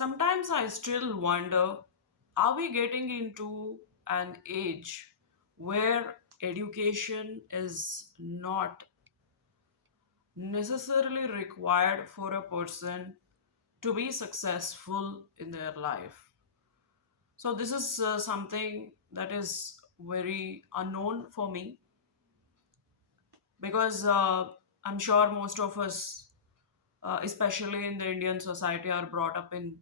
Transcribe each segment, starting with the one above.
Sometimes I still wonder, are we getting into an age where education is not necessarily required for a person to be successful in their life? So, this is something that is very unknown for me because I'm sure most of us, especially in the Indian society, are brought up in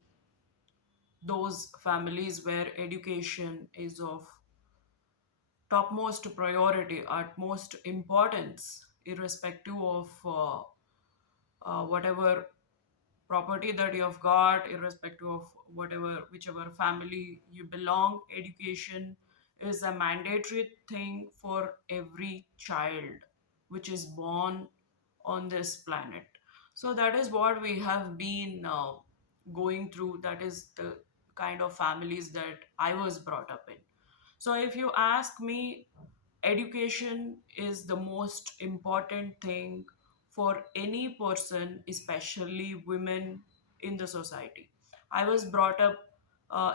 those families where education is of topmost priority, utmost importance, irrespective of whatever property that you have got, irrespective of whichever family you belong. Education is a mandatory thing for every child which is born on this planet. So that is what we have been going through. That is the kind of families that I was brought up in. So if you ask me, education is the most important thing for any person, especially women in the society. I was brought up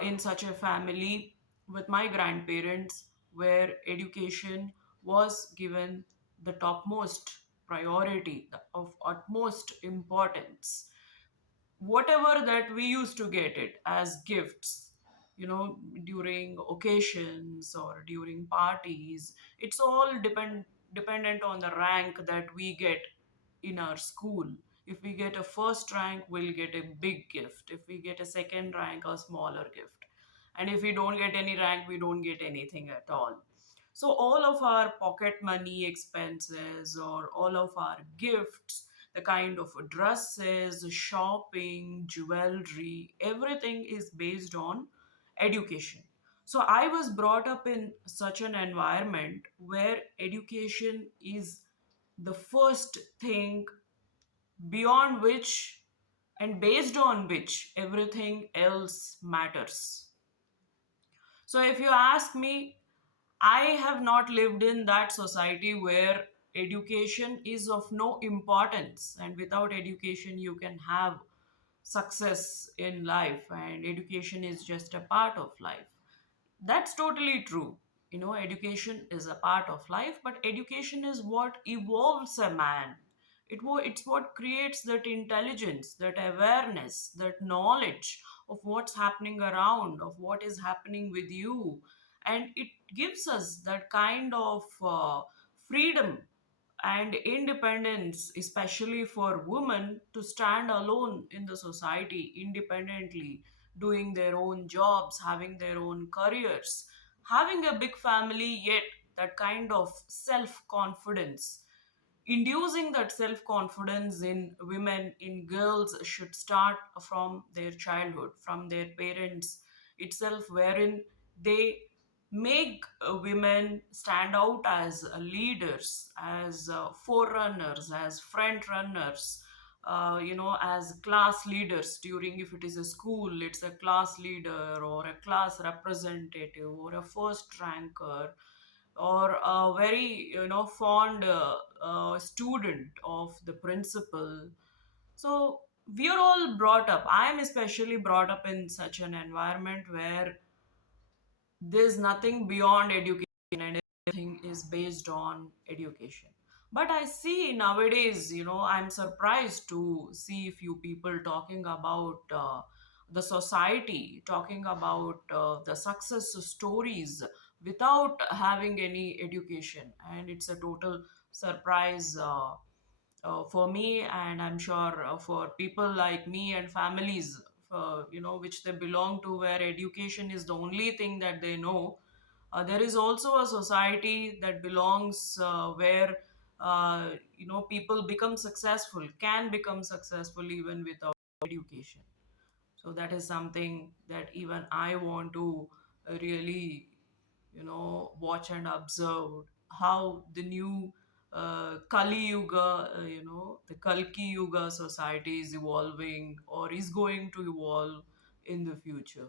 in such a family with my grandparents where education was given the topmost priority, of utmost importance. Whatever that we used to get it as gifts, during occasions or during parties, it's all dependent on the rank that we get in our school. If we get a first rank, we'll get a big gift. If we get a second rank, a smaller gift. And if we don't get any rank, we don't get anything at all. So all of our pocket money expenses or all of our gifts, the kind of dresses, shopping, jewelry, everything is based on education. So I was brought up in such an environment where education is the first thing beyond which and based on which everything else matters. So if you ask me, I have not lived in that society where education is of no importance, and without education, you can have success in life, and education is just a part of life. That's totally true. Education is a part of life, but education is what evolves a man. It's what creates that intelligence, that awareness, that knowledge of what's happening around, of what is happening with you. And it gives us that kind of freedom and independence, especially for women to stand alone in the society independently, doing their own jobs, having their own careers, having a big family, yet that kind of self confidence. Inducing that self confidence in women, in girls, should start from their childhood, from their parents itself, wherein they make women stand out as leaders, as forerunners, as front runners, as class leaders. During, if it is a school, it's a class leader or a class representative or a first ranker or a very fond student of the principal. So we are all brought up, I am especially brought up in such an environment where there's nothing beyond education and everything is based on education. But I see nowadays, I'm surprised to see few people talking about the society, talking about the success stories without having any education, and it's a total surprise for me, and I'm sure for people like me and families which they belong to, where education is the only thing that they know. There is also a society that belongs where people become successful, can become successful even without education. So that is something that even I want to really watch and observe, how the new Kali Yuga, the Kalki Yuga society is evolving or is going to evolve in the future.